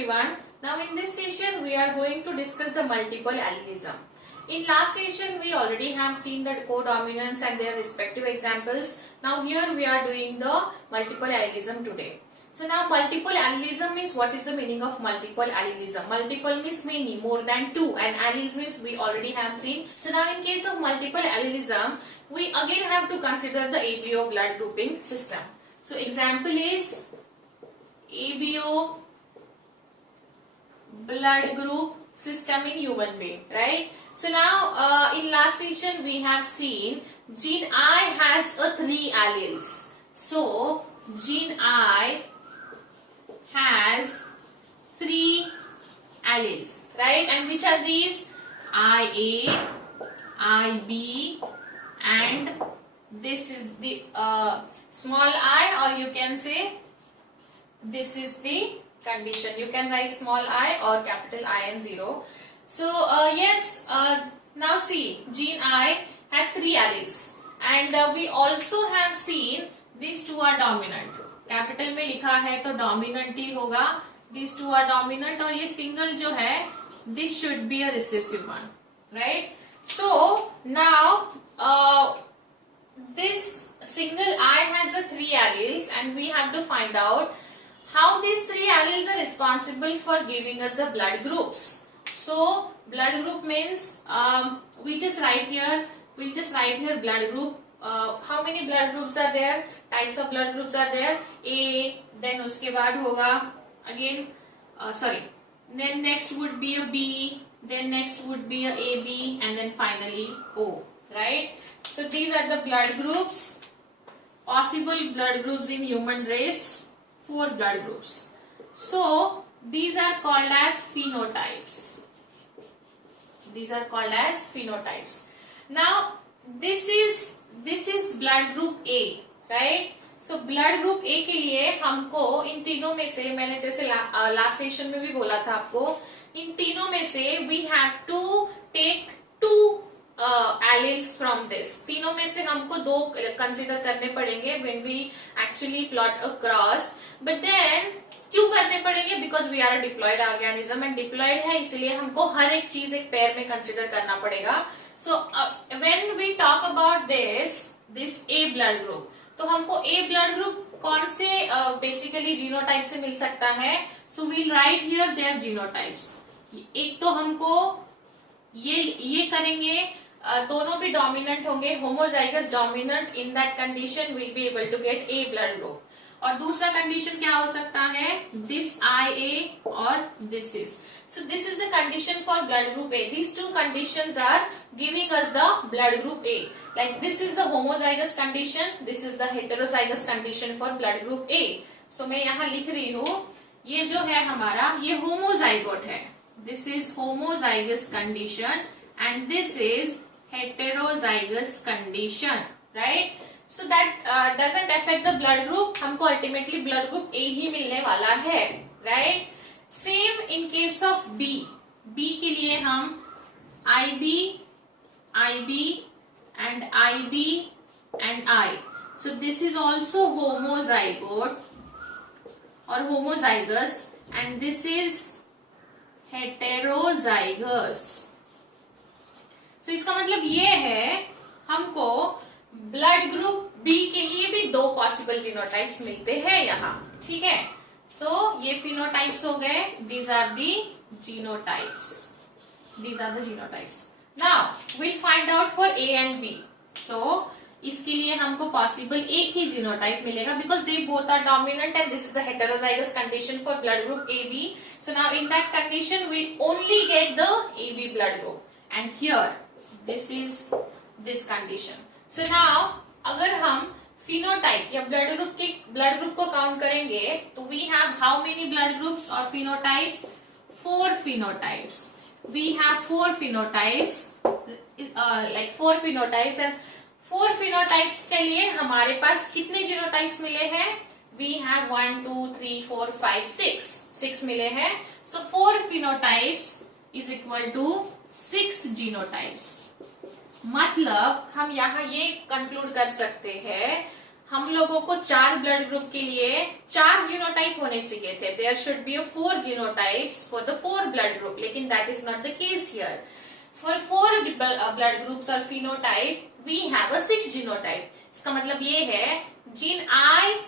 everyone. Now in this session we are going to discuss the multiple allelism. In last session we already have seen the codominance and their respective examples. Now here we are doing the multiple allelism today. So now multiple allelism means, what is the meaning of multiple allelism? Multiple means many, more than two, and alleles means we already have seen. So now in case of multiple allelism, we again have to consider the ABO blood grouping system. So example is ABO blood group system in human being, right? So now in last session we have seen gene I has a 3 alleles. So gene I has 3 alleles, right? And which are these? IA, IB, and this is the small I, or you can say this is the condition. You can write small I or capital I and 0. So yes, now see, gene I has 3 alleles, and we also have seen these two are dominant. Capital में लिखा है तो dominant ही होगा. These two are dominant, और ये single जो है this should be a recessive one, right? So now this single I has a 3 alleles, and we have to find out how these 3 alleles are responsible for giving us the blood groups. So blood group means we just write here blood group. How many blood groups are there? Types of blood groups are there. A, then उसके बाद होगा again then next would be a B, then next would be a AB, and then finally O, right? So these are the blood groups, possible blood groups in human race. 4 blood groups. So these are called as phenotypes. Now this is blood group A, right? So blood group A के लिए हमको इन तीनों में से, मैंने जैसे last session में भी बोला था आपको, इन तीनों में से we have to take 2 alleles from this. तीनों में से हमको 2 कंसिडर करने पड़ेंगे when we actually plot a cross. But then क्यों करने पड़ेंगे? Because we are a diploid organism, and diploid है इसलिए हमको हर एक चीज एक पेयर में कंसिडर करना पड़ेगा. So when we talk about this A blood group, तो हमको A blood group कौन से basically genotype से मिल सकता है? So we'll write here their genotypes. एक तो हमको ये करेंगे, दोनों भी dominant होंगे, homozygous dominant. In that condition we'll be able to get A blood group. और दूसरा कंडीशन क्या हो सकता है? This IA और this is. So this is the condition for blood group A. These 2 conditions are giving us the blood group A. Like this is the homozygous condition, this is the heterozygous condition for blood group A. So मैं यहाँ लिख रही हूँ, ये जो है हमारा, ये होमोजाइगोट है. This is homozygous condition and this is heterozygous condition, right? So that doesn't affect the blood group. हमको ultimately blood group A ही मिलने वाला है, right? Same in case of B. B के लिए हम IB, IB and IB and I. So this is also homozygote or homozygous, and this is heterozygous. So इसका मतलब ये है हमको ब्लड ग्रुप बी के लिए भी 2 पॉसिबल जीनोटाइप्स मिलते हैं यहाँ, ठीक है? So ये phenotypes हो गए. These are the genotypes. Now we'll find out for A and B. So इसके लिए हमको possible एक ही genotype मिलेगा because they both are dominant and this is the heterozygous condition for blood group AB. So now in that condition we only get the AB blood group, and here this is this condition. So now अगर हम phenotype या blood group को count करेंगे तो we have how many blood groups or phenotypes? 4 phenotypes. We have 4 phenotypes, like 4 phenotypes, and 4 phenotypes के लिए हमारे पास कितने genotypes मिले हैं? We have 1, 2, 3, 4, 5, 6 मिले हैं. So 4 phenotypes is equal to 6 genotypes. मतलब हम यहाँ ये कंक्लूड कर सकते हैं हम लोगों को 4 ब्लड ग्रुप के लिए 4 जीनोटाइप होने चाहिए थे. There should be 4 genotypes for the 4 blood group, लेकिन that is not the case here. For 4 blood groups और phenotype we have a 6 genotype. इसका मतलब ये है gene I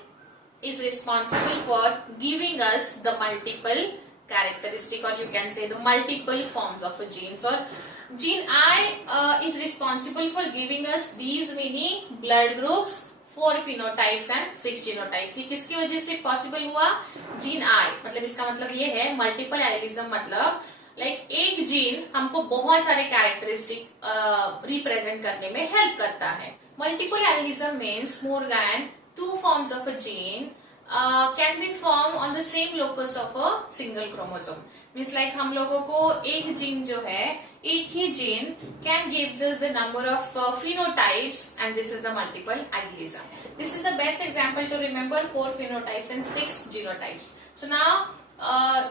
is responsible for giving us the multiple characteristic, or you can say the multiple forms of a gene. So gene I is responsible for giving us these many blood groups, 4 phenotypes and 6 genotypes. ये किसकी वजह से possible हुआ? Gene I. मतलब इसका मतलब ये है मल्टीपल एलिलिज्म, मतलब एक जीन हमको बहुत सारे कैरेक्टरिस्टिक रिप्रेजेंट करने में हेल्प करता है. Multiple allelism means more than 2 forms of a gene can be formed on the same locus of a single chromosome. Means like हम लोगों को एक जीन जो है, एक ही gene can gives us the number of phenotypes, and this is the multiple allelism. This is the best example to remember 4 phenotypes and 6 genotypes. So now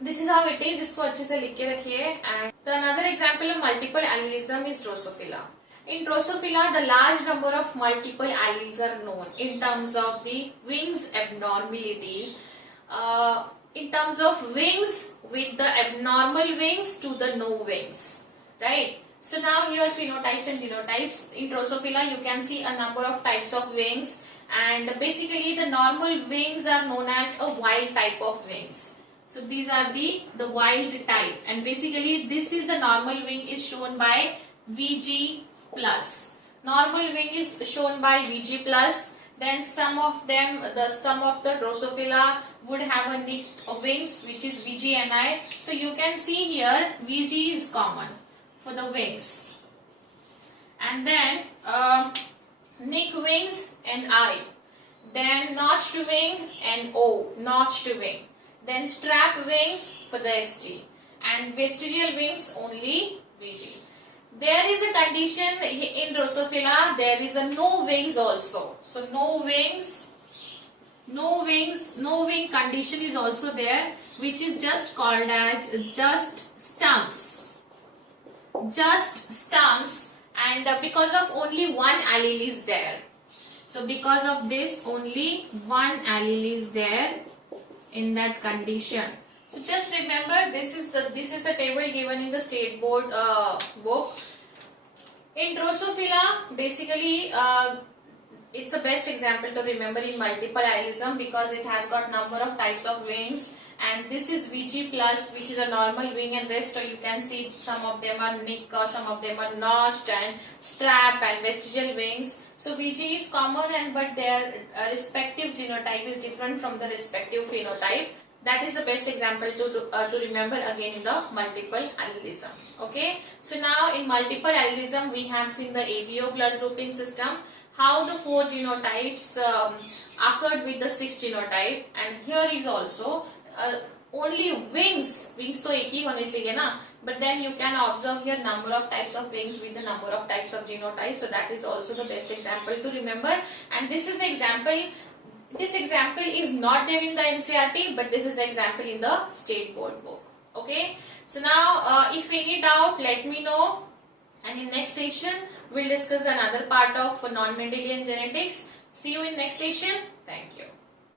this is how it is. इसको अच्छे से लिख के रखिए. And the another example of multiple allelism is Drosophila. In Drosophila, the large number of multiple alleles are known in terms of the wings abnormality, in terms of wings with the abnormal wings to the no wings, right? So now here phenotypes and genotypes. In Drosophila, you can see a number of types of wings, and basically the normal wings are known as a wild type of wings. So these are the wild type, and basically this is the normal wing is shown by Vg plus. Normal wing is shown by Vg plus. Then some of the Drosophila would have a nick wings which is Vgni. So you can see here Vg is common for the wings, and then nick wings and I. Then notched wing and O, notched wing. Then strap wings for the St, and vestigial wings only Vg. There is a condition in Drosophila, there is a no wings also. So no wing condition is also there, which is just called as just stumps. Just stumps, and because of only one allele is there. So because of this, only one allele is there in that condition. So just remember, this is the table given in the state board book. In Drosophila, basically it's the best example to remember in multiple allelism because it has got number of types of wings, and this is Vg plus, which is a normal wing, and rest you can see some of them are nick, some of them are notched and strap and vestigial wings. So Vg is common, and but their respective genotype is different from the respective phenotype. That is the best example to remember again in the multiple allelism. Okay. So now in multiple allelism we have seen the ABO blood grouping system, how the 4 genotypes occurred with the 6 genotype, and here is also only wings तो एक ही होने चाहिए ना, but then you can observe here number of types of wings with the number of types of genotypes. So that is also the best example to remember, and this is the example. This example is not there in the NCERT, but this is the example in the state board book. Okay. So now if any doubt, let me know, and in next session we'll discuss another part of non-Mendelian genetics. See you in next session. Thank you.